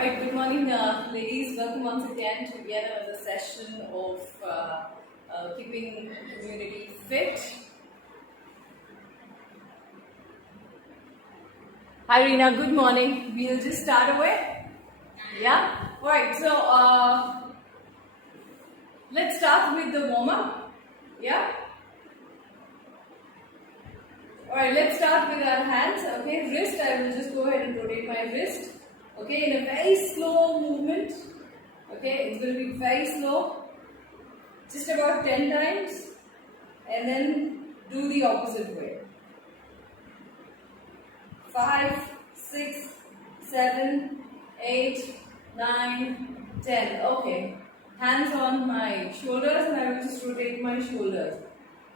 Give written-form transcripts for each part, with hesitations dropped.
Alright, good morning ladies. Welcome once again to yet another session of keeping community fit. Hi Reena, good morning. We'll just start away. Yeah? Alright, so let's start with the warm-up. Yeah? Alright, let's start with our hands. Okay, wrist, I will just go ahead and rotate my wrist. Okay, in a very slow movement. Okay, it's going to be very slow. Just about 10 times. And then do the opposite way. 5, 6, 7, 8, 9, 10. Okay. Hands on my shoulders and I will just rotate my shoulders.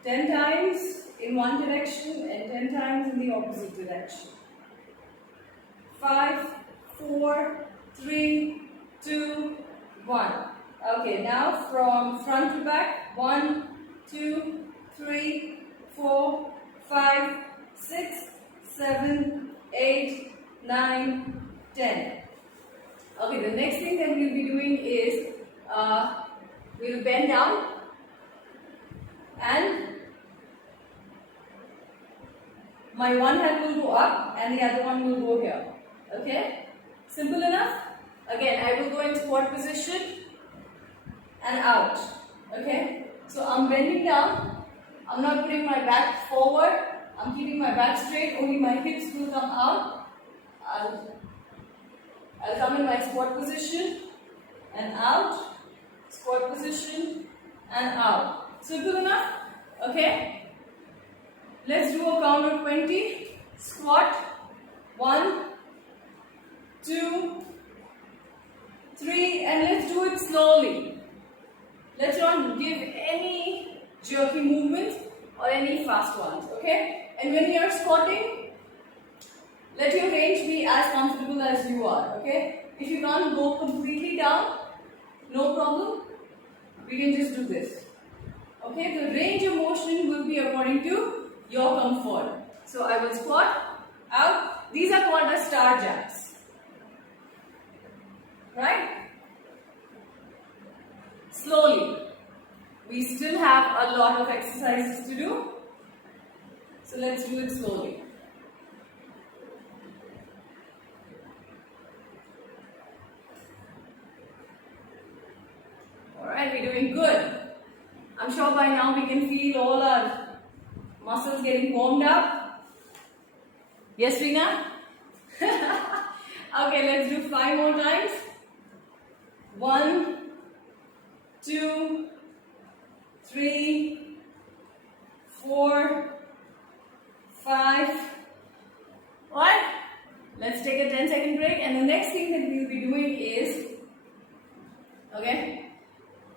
10 times in one direction and 10 times in the opposite direction. 5, 4, 3, 2, 1. Okay, now from front to back. 1, 2, 3, 4, 5, 6, 7, 8, 9, 10. Okay, the next thing that we'll be doing is we'll bend down and my one hand will go up and the other one will go here. Okay? Simple enough? Again, I will go in squat position and out. Okay? So I'm bending down. I'm not putting my back forward. I'm keeping my back straight. Only my hips will come out. I'll come in my squat position and out. Squat position and out. Simple enough? Okay? Let's do a count of 20. Squat. 1, 2, 3, and let's do it slowly. Let's not give any jerky movements or any fast ones, okay? And when you are squatting, let your range be as comfortable as you are, okay? If you can't go completely down, no problem. We can just do this, okay? The range of motion will be according to your comfort. So I will squat out. These are called as star jumps. Right? Slowly. We still have a lot of exercises to do. So let's do it slowly. Alright, we're doing good. I'm sure by now we can feel all our muscles getting warmed up. Yes, Rina? Okay, let's do 5 more times. 1, 2, 3, 4, 5. Alright, let's take a 10-second break, and the next thing that we'll be doing is, okay,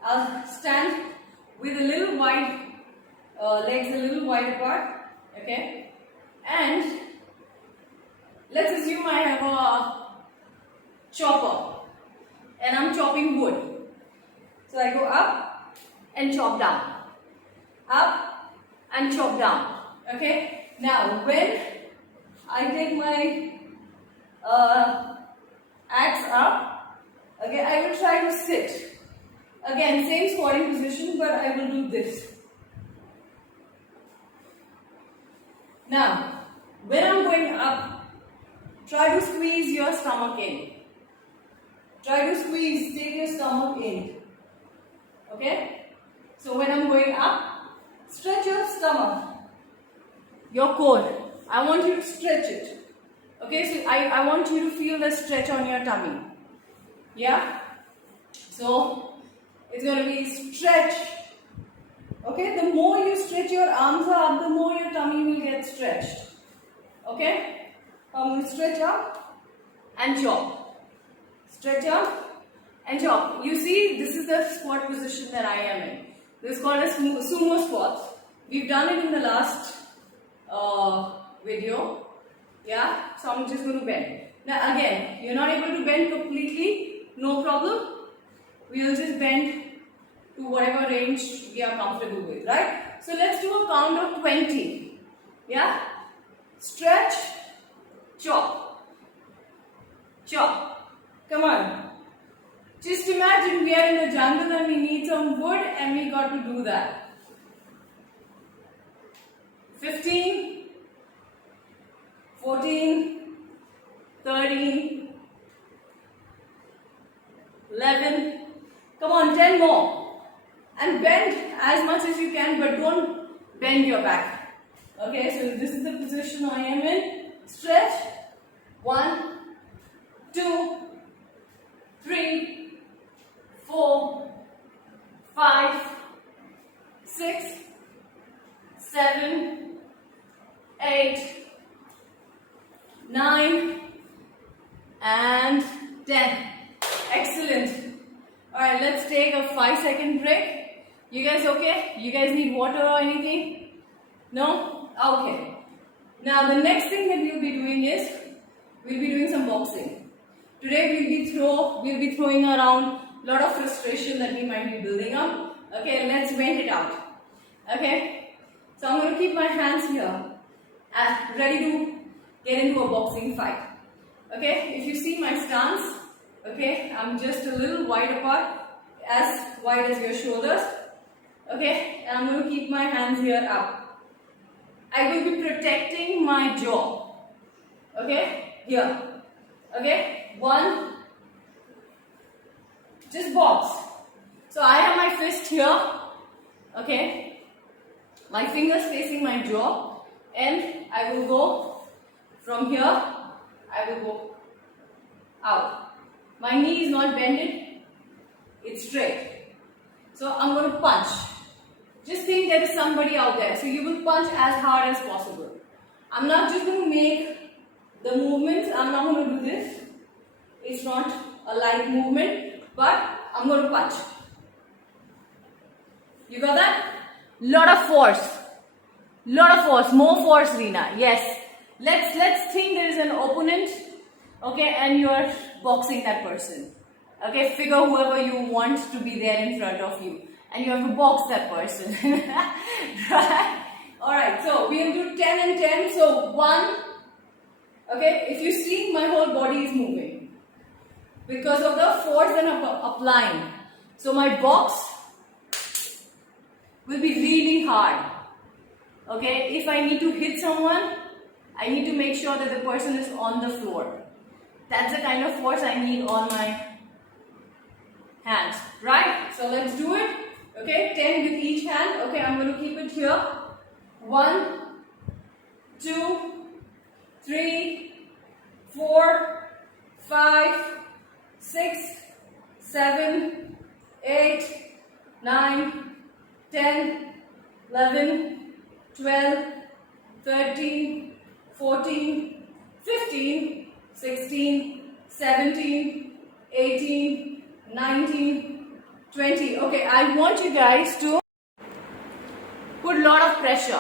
I'll stand with a little wide, legs a little wide apart, okay, and let's assume I have a chopper and I'm chopping wood. So I go up and chop down. Up and chop down. Okay? Now when I take my axe up, okay, I will try to sit. Again, same squatting position, but I will do this. Now, when I'm going up, try to squeeze your stomach in. Try to squeeze, take your stomach in. Okay? So when I'm going up, stretch your stomach, your core. I want you to stretch it. Okay, so I want you to feel the stretch on your tummy. Yeah? So it's going to be stretch. Okay, the more you stretch your arms up, the more your tummy will get stretched. Okay? I'm going to stretch up and chop. Stretch up and chop. You see, this is the squat position that I am in. This is called a sumo squat. We've done it in the last video. Yeah, so I'm just going to bend. Now again, you're not able to bend completely, no problem. We'll just bend to whatever range we are comfortable with, right? So let's do a count of 20. Yeah? Stretch, chop, chop, Come on. Just imagine we are in the jungle and we need some wood and we got to do that. 15, 14, 13, 11. Come on, 10 more. And bend as much as you can, but don't bend your back. Okay, so this is the position I am in. Stretch. 1, 2, 3, 4, 5, 6, 7, 8, 9, and 10. Excellent. Alright, let's take a 5-second break. You guys okay? You guys need water or anything? No? Okay. Now the next thing that we'll be doing is, we'll be doing some boxing. Today we'll be throwing around a lot of frustration that we might be building up. Okay, let's vent it out. Okay? So I'm going to keep my hands here, ready to get into a boxing fight. Okay? If you see my stance, okay, I'm just a little wide apart, as wide as your shoulders. Okay, and I'm going to keep my hands here up. I will be protecting my jaw. Okay, here. Okay, 1. Just box. So I have my fist here. Okay, my fingers facing my jaw, and I will go from here. I will go out. My knee is not bended, it's straight. So I'm going to punch. Just think there is somebody out there. So you will punch as hard as possible. I'm not just going to make the movements. I'm not going to do this. It's not a light movement, but I'm going to punch. You got that? Lot of force. Lot of force. More force, Reena. Yes. Let's think there is an opponent. Okay, and you are boxing that person. Okay, figure whoever you want to be there in front of you, and you have to box that person. Right? Alright, so we will do 10 and 10. So 1. Okay, if you see, my whole body is moving because of the force that I'm applying. So my box will be really hard. Okay, if I need to hit someone, I need to make sure that the person is on the floor. That's the kind of force I need on my hands, right? So let's do it. Okay, 10 with each hand. Okay, I'm going to keep it here. 1, 2, 3, 4, 5, 6, 7, 8, 9, 10, 11, 12, 13, 14, 15, 16, 17, 18, 19, 20. Okay, I want you guys to put a lot of pressure,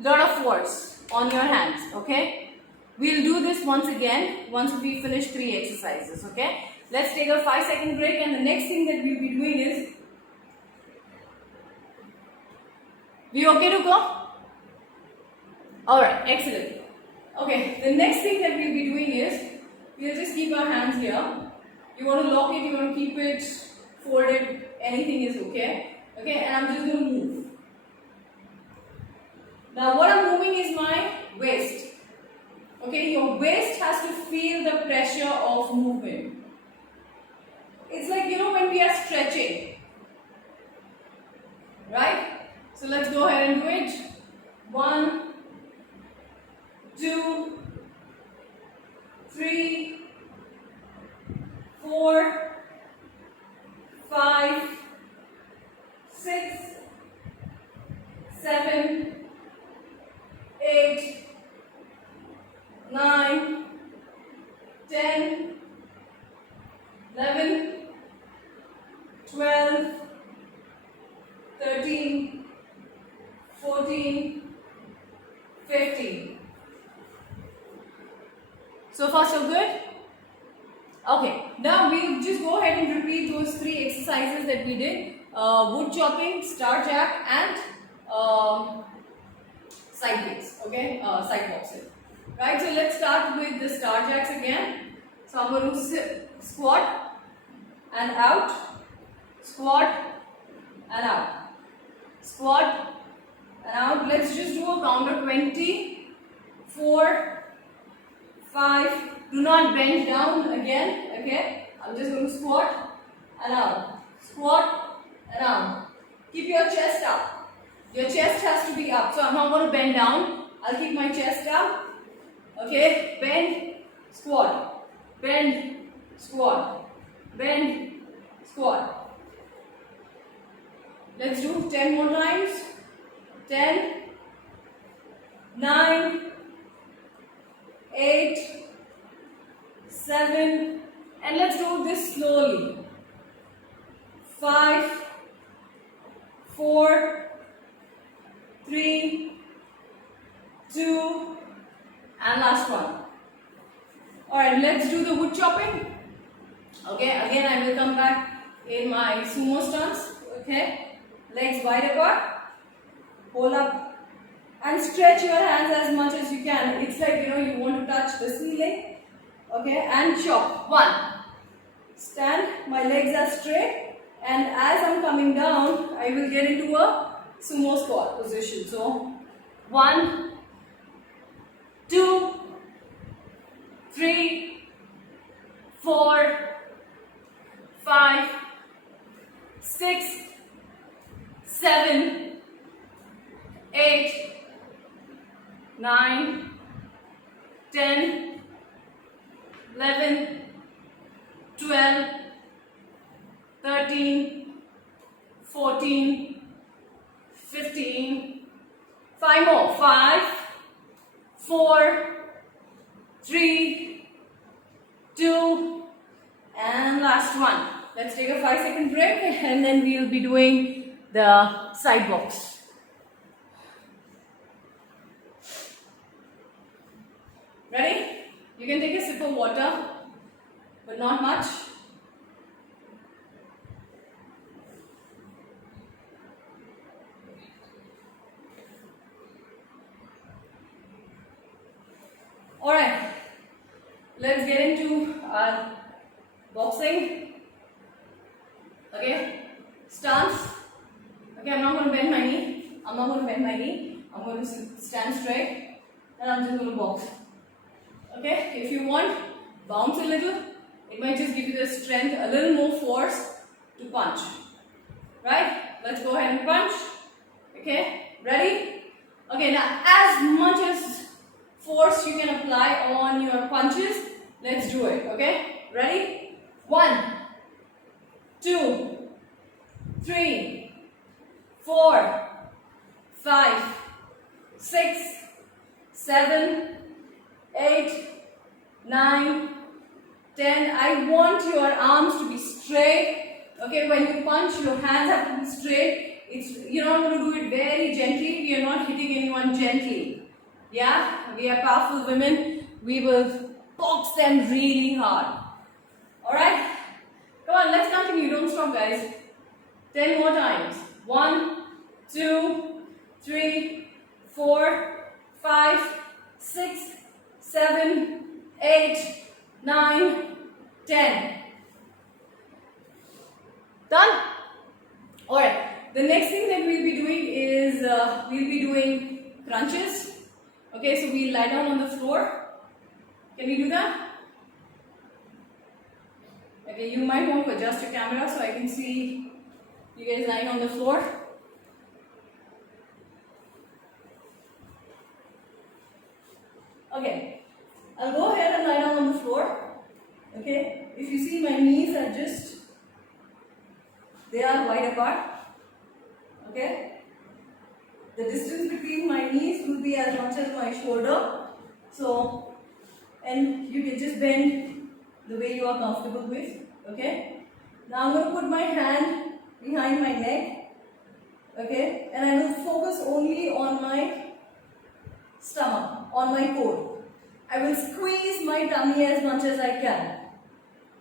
lot of force on your hands. Okay, we'll do this once again once we finish 3 exercises. Okay, let's take a 5-second break, and the next thing that we'll be doing is, we okay to go? Alright, excellent. Okay, the next thing that we'll be doing is, we'll just keep our hands here. You want to lock it, you want to keep it folded, anything is okay. Okay, and I'm just going to move. Now what I'm moving is my waist. Okay, your waist has to feel the pressure of movement. It's like, you know, when we are stretching. Right? So let's go ahead and do it. 1, 2, 3, 4, 5, 6, 7, 8, 9, 10, 11, 12, 13, 14, 15. So far so good? Okay, now we'll just go ahead and repeat those 3 exercises that we did. Wood chopping, star jack, and sideways, okay, side boxing. Right, so let's start with the star jacks again. So I'm going to squat and out, squat and out, squat and out. Let's just do a count of 20, 4, 5. Do not bend down again, okay? I'm just going to squat and out, squat and out. Keep your chest up. Your chest has to be up. So I'm not going to bend down. I'll keep my chest up. Okay, bend, squat, bend, squat, bend, squat. Let's do 10 more times. 10, 9, 8, 7, and let's do this slowly. 5, 4, 3, 2, and last one. Alright, let's do the wood chopping. Okay, again I will come back in my sumo stance. Okay, legs wide apart, hold up and stretch your hands as much as you can. It's like, you want to touch the ceiling. Okay, and chop. 1. Stand, my legs are straight, and as I'm coming down, I will get into a sumo squat position. So, 1, 2, 3, 4, 5, 6, 7, 8, 9, 10, 11, 12, 13, 14, 15, 5 more, 5, 4, 3, 2, and last one. Let's take a 5-second break and then we will be doing the side box. Ready? You can take a sip of water, but not much. Alright, let's get into our boxing. Okay, stance. Okay, I'm not going to bend my knee. I'm going to stand straight and I'm just going to box. Okay, if you want, bounce a little. It might just give you the strength, a little more force to punch. Right? Let's go ahead and punch. Okay, ready? Okay, now as much as force you can apply on your punches, let's do it. Okay, ready? 1, 2, 3, 4, 5, 6, 7, 8, 9, 10. I want your arms to be straight. Okay, when you punch, your hands have to be straight. You're not going to do it very gently. We are not hitting anyone gently. Yeah, we are powerful women. We will box them really hard. Alright? Come on, let's continue. Don't stop, guys. 10 more times. 1, 2, 3, 4, 5, 6, 7, 8, 9, 10. Done? Alright, the next thing that we'll be doing is we'll be doing crunches. Okay, so we'll lie down on the floor. Can we do that? Okay, you might want to adjust your camera so I can see you guys lying on the floor. Okay, I'll go ahead and lie down on the floor. Okay, if you see my knees are they are wide apart. Okay, the distance between my knees will be as much as my shoulder. So, and you can just bend the way you are comfortable with. Okay, now I'm going to put my hand behind my neck. Okay, and I will focus only on my stomach, on my core. I will squeeze my tummy as much as I can.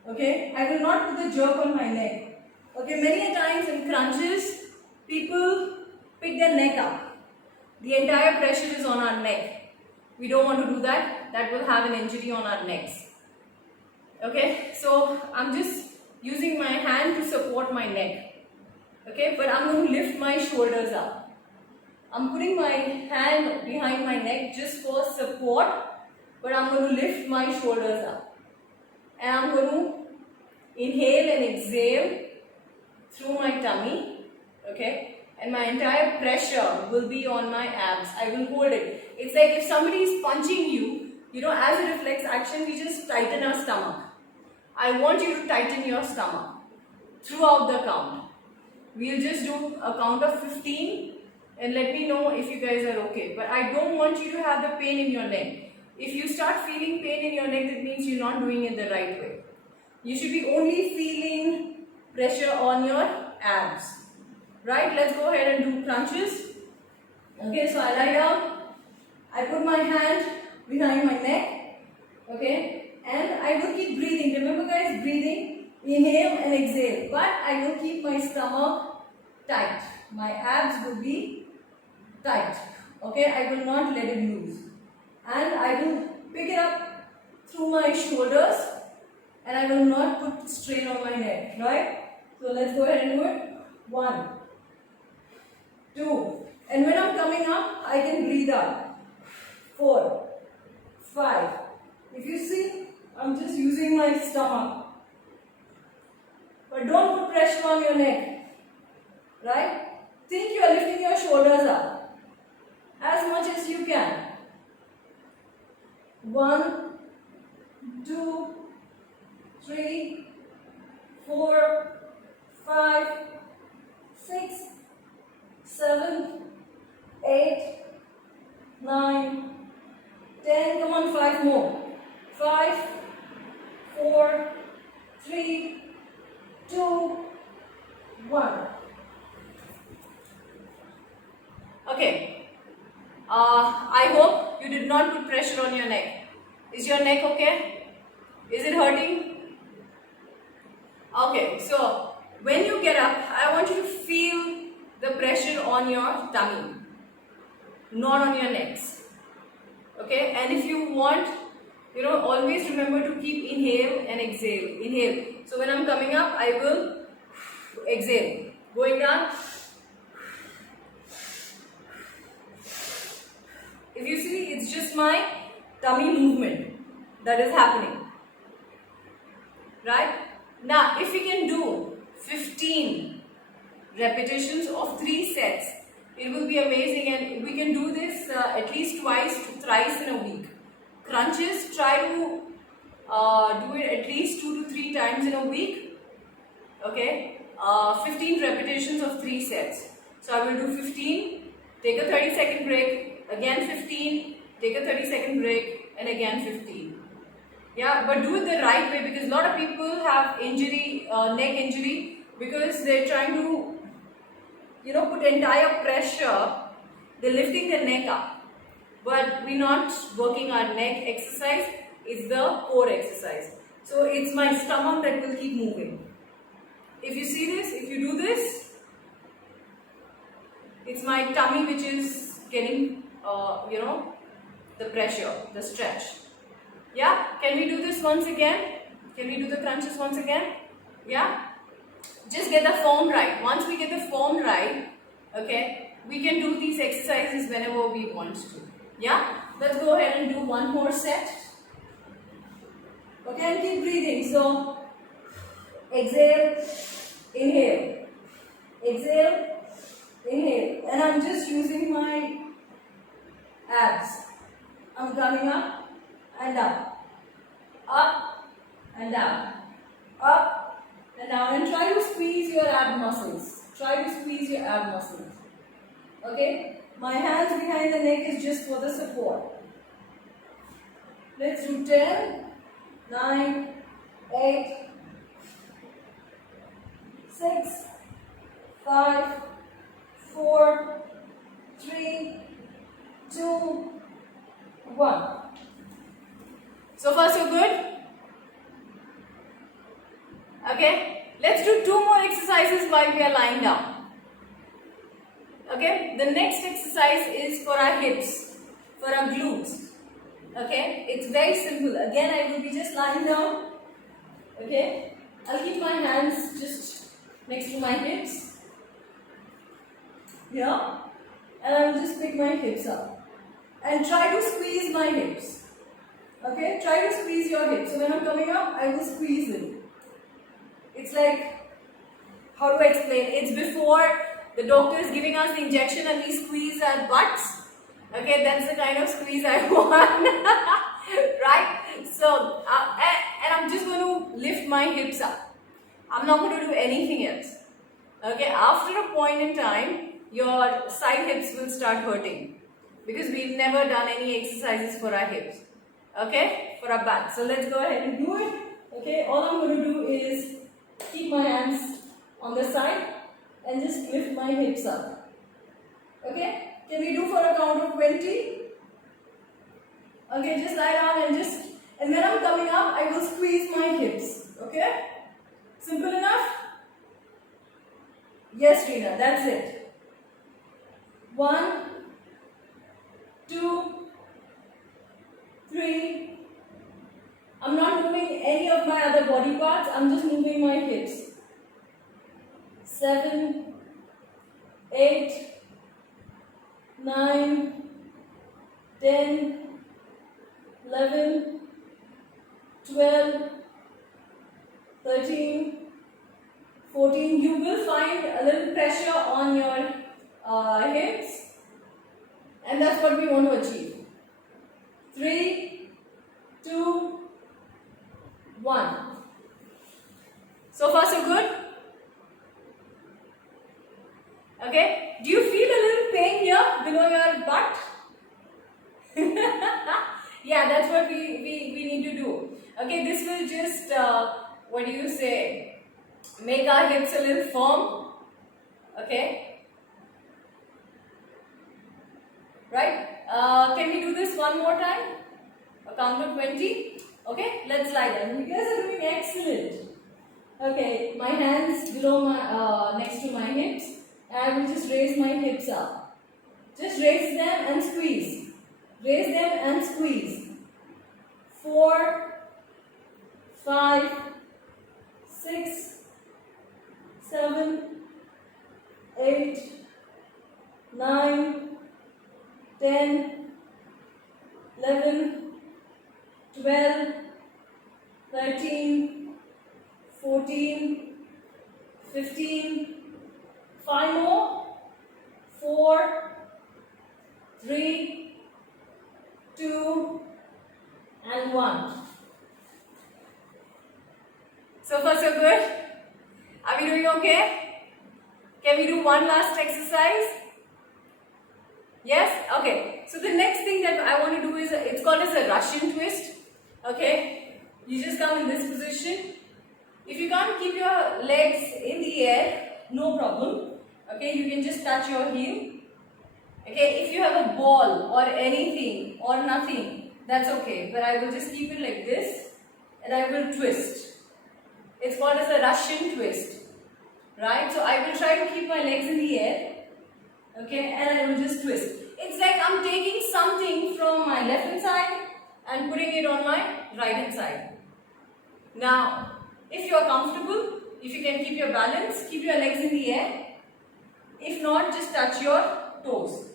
Okay, I will not put the jerk on my neck. Okay, many a times in crunches, people pick their neck up. The entire pressure is on our neck. We don't want to do that. That will have an injury on our necks. Okay, so I'm just using my hand to support my neck. Okay, but I'm going to lift my shoulders up. I'm putting my hand behind my neck just for support, but I'm going to lift my shoulders up. And I'm going to inhale and exhale through my tummy. Okay, and my entire pressure will be on my abs. I will hold it. It's like if somebody is punching you, as a reflex action, we just tighten our stomach. I want you to tighten your stomach throughout the count. We'll just do a count of 15 and let me know if you guys are okay. But I don't want you to have the pain in your neck. If you start feeling pain in your neck, that means you're not doing it the right way. You should be only feeling pressure on your abs. Right? Let's go ahead and do crunches. Okay, so I lie down. I put my hand behind my neck. Okay, and I will keep breathing. Remember guys, breathing. Inhale and exhale. But I will keep my stomach tight. My abs will be tight. Okay, I will not let it loose. And I will pick it up through my shoulders. And I will not put strain on my neck. Right? So let's go ahead and do it. 1, 2. And when I'm coming up, I can breathe out. 4, 5. If you see, I'm just using my stomach. But don't put pressure on your neck. Right? Think you are lifting your shoulders up as much as you can. 1, 2, 3, 4, 5, 6, 7, 8, 9, 10. Come on, 5 more. 5, 4, 3, 2, 1. Okay. I hope you did not put pressure on your neck. Is your neck okay? Is it hurting? Okay, so when you get up, I want you to feel the pressure on your tummy, not on your necks. Okay, and if you want, always remember to keep inhale and exhale. Inhale. So when I'm coming up, I will exhale. Going down. If you see, it's just my tummy movement that is happening. Right? Now, if we can do 15 repetitions of 3 sets, it will be amazing, and we can do this at least twice to thrice in a week. Crunches, try to do it at least 2 to 3 times in a week. Okay, 15 repetitions of 3 sets. So I will do 15, take a 30-second break, again 15, take a 30-second break, and again 15. Yeah, but do it the right way, because a lot of people have injury, neck injury, because they're trying to, put entire pressure. They're lifting their neck up, but we're not working our neck exercise. It's the core exercise. So it's my stomach that will keep moving. If you see this, if you do this, it's my tummy which is getting, the pressure, the stretch. Yeah, can we do this once again? Can we do the crunches once again? Yeah, just get the form right. Once we get the form right, okay, we can do these exercises whenever we want to. Yeah, let's go ahead and do one more set. Okay, and keep breathing. So, exhale, inhale, exhale, inhale, and I'm just using my abs. I'm coming up and up, up and down, up and down, and try to squeeze your ab muscles. Try to squeeze your ab muscles. Okay, my hands behind the neck is just for the support. Let's do 10, 9, 8, 6, 5, 4, 3, 2, 1. So far so good? Okay, let's do 2 more exercises while we are lying down. Okay, the next exercise is for our hips, for our glutes. Okay, it's very simple. Again, I will be just lying down. Okay, I'll keep my hands just next to my hips. Yeah, and I'll just pick my hips up and try to squeeze my hips. Okay, try to squeeze your hips. So when I'm coming up, I will squeeze in. It's like, how do I explain? It's before the doctor is giving us the injection and we squeeze our butts. Okay, that's the kind of squeeze I want. Right? So, and I'm just going to lift my hips up. I'm not going to do anything else. Okay, after a point in time, your side hips will start hurting because we've never done any exercises for our hips. Okay, for our back. So let's go ahead and do it. Okay, all I'm going to do is keep my hands on the side and just lift my hips up. Okay, can we do for a count of 20? Okay, just lie down and when I'm coming up, I will squeeze my hips. Okay, simple enough? Yes, Rina, that's it. 1, 2, 3. I'm not moving any of my other body parts, I'm just moving my hips. 7, 8, 9, 10, 11, 12, 13, 14. You will find a little pressure on your hips, and that's what we want to achieve. 3, 2, 1. So far so good? Okay, do you feel a little pain here below your butt? Yeah, that's what we need to do. Okay, this will just, what do you say, make our hips a little firm. Okay, right? Can we do this one more time? A count of 20. Okay, let's lie down. You guys are doing excellent. Okay, my hands below my next to my hips, and I will just raise my hips up. Just raise them and squeeze. Raise them and squeeze. 4, 5, 6, 7, 8, 9, 10, 11, 12, 13, 14, 15, 5 more, 4, 3, 2, and 1. So far so good? Are we doing okay? Can we do one last exercise? Yes? Okay. So the next thing that I want to do is, it's called as a Russian twist. Okay? You just come in this position. If you can't keep your legs in the air, no problem. Okay? You can just touch your heel. Okay? If you have a ball or anything or nothing, that's okay. But I will just keep it like this and I will twist. It's called as a Russian twist. Right? So I will try to keep my legs in the air. Okay, and I will just twist. It's like I'm taking something from my left hand side and putting it on my right hand side. Now, if you are comfortable, if you can keep your balance, keep your legs in the air. If not, just touch your toes.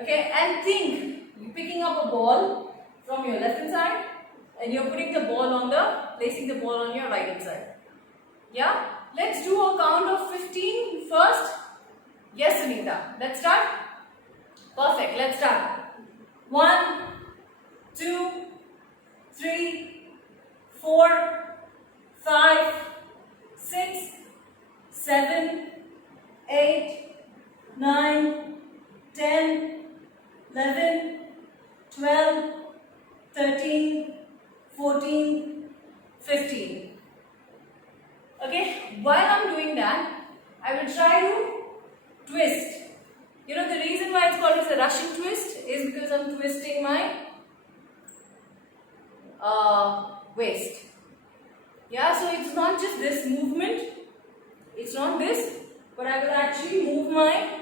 Okay, and think, you're picking up a ball from your left hand side and you're putting the ball on placing the ball on your right hand side. Yeah? Let's do a count of 15 first. Yes, Sunita. Let's start. Perfect. Let's start. 1, 2, 3, 4, 5, 6, 7, 8, 9, 10, 11, 12, 13, 14, 15. Okay, while I'm doing that, I will try to twist. You know, the reason why it's called as a Russian twist is because I'm twisting my waist. Yeah, so it's not just this movement, it's not this, but I will actually move my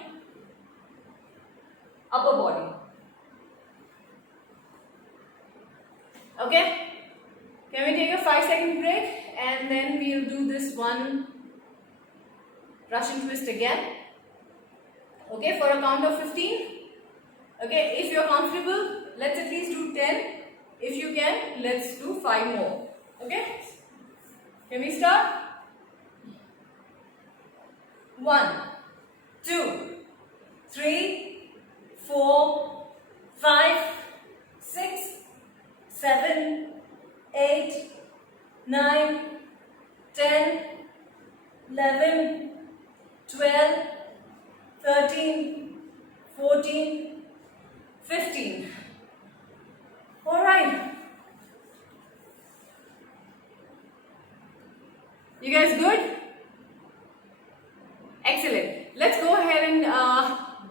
upper body. Okay, can we take a 5-second break and then we'll do this one Russian twist again. Okay, for a count of 15. Okay, if you're comfortable, let's at least do 10. If you can, let's do 5 more. Okay, can we start? 1, 2, 3, 4, 5, 6, 7, 8, 9, 10, 11, 12, 13, 14, 15. All right. You guys good? Excellent. Let's go ahead and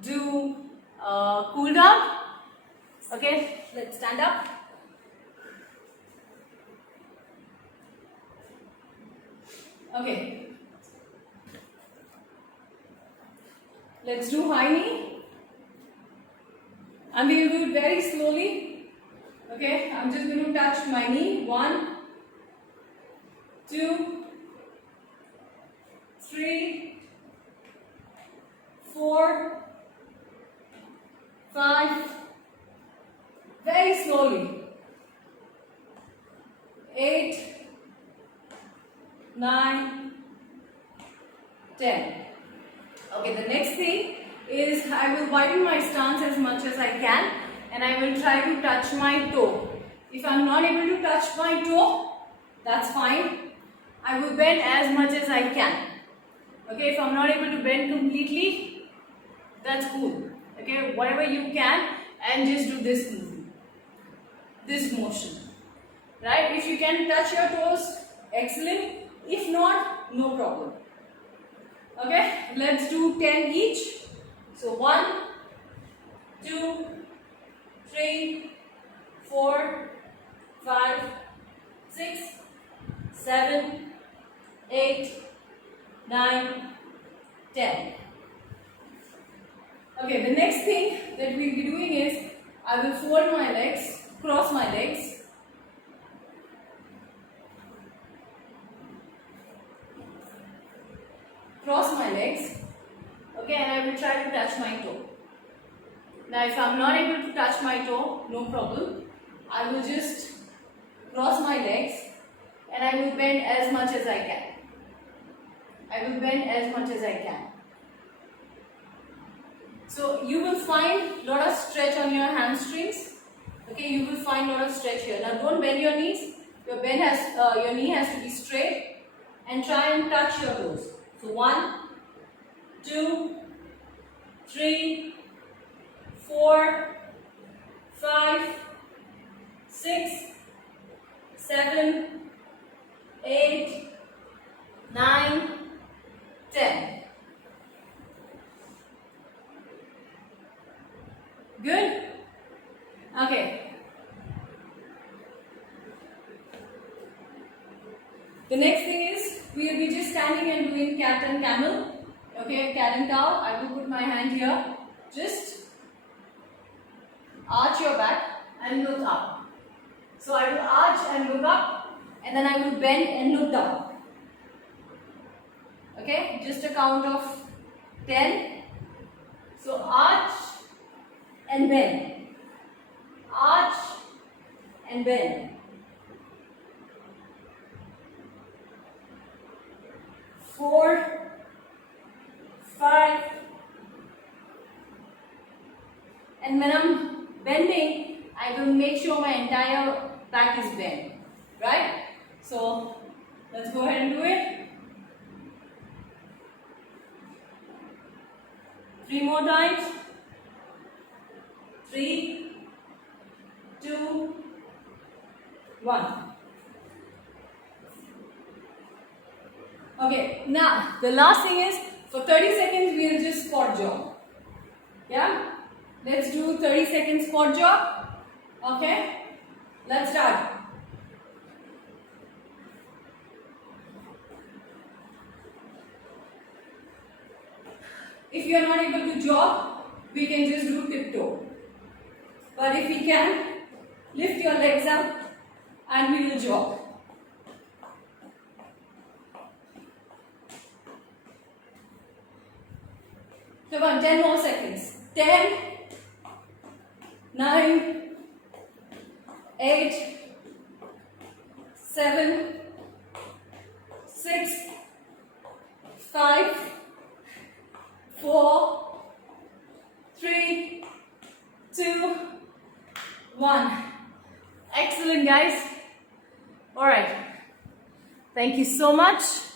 do cool down. Okay, let's stand up. Okay. Let's do high knee. And we will do it very slowly. Okay, I'm just going to touch my knee. 1, 2, 3, 4, 5, very slowly. 8, 9, 10. Okay, the next thing is I will widen my stance as much as I can and I will try to touch my toe. If I'm not able to touch my toe, that's fine. I will bend as much as I can. Okay, if I'm not able to bend completely, that's cool. Okay, whatever you can, and just do this movement, this motion. Right? If you can touch your toes, excellent. If not, no problem. Okay, let's do 10 each. So 1, 2, 3, 4, 5, 6, 7, 8, 9, 10. Okay, the next thing that we'll be doing is I will fold my legs, cross my legs. Cross my legs. Okay, and I will try to touch my toe. Now if I am not able to touch my toe, no problem. I will just cross my legs and I will bend as much as I can. I will bend as much as I can. So you will find a lot of stretch on your hamstrings. Okay, you will find a lot of stretch here. Now don't bend your knees. Your knee has to be straight and try and touch your toes. So 1, 2, 3, 4, 5, 6, 7, 8, 9, 10. Good? Okay. The next thing is we will be just standing and doing cat and camel. Okay, cat and cow. I will put my hand here. Just arch your back and look up. So I will arch and look up and then I will bend and look down. Okay, just a count of 10. So arch and bend. Arch and bend. 4, 5, and when I'm bending, I will make sure my entire back is bent, right? So let's go ahead and do it. 3 more times. 3, 2, 1. Okay, now the last thing is for 30 seconds we will just squat jog. Yeah? Let's do 30 seconds squat jog. Okay? Let's start. If you are not able to jog, we can just do tiptoe. But if we can, lift your legs up and we will jog. Come on, 10 more seconds. 10, 9, 8, 7, 6, 5, 4, 3, 2, 1. Excellent, guys. All right. Thank you so much.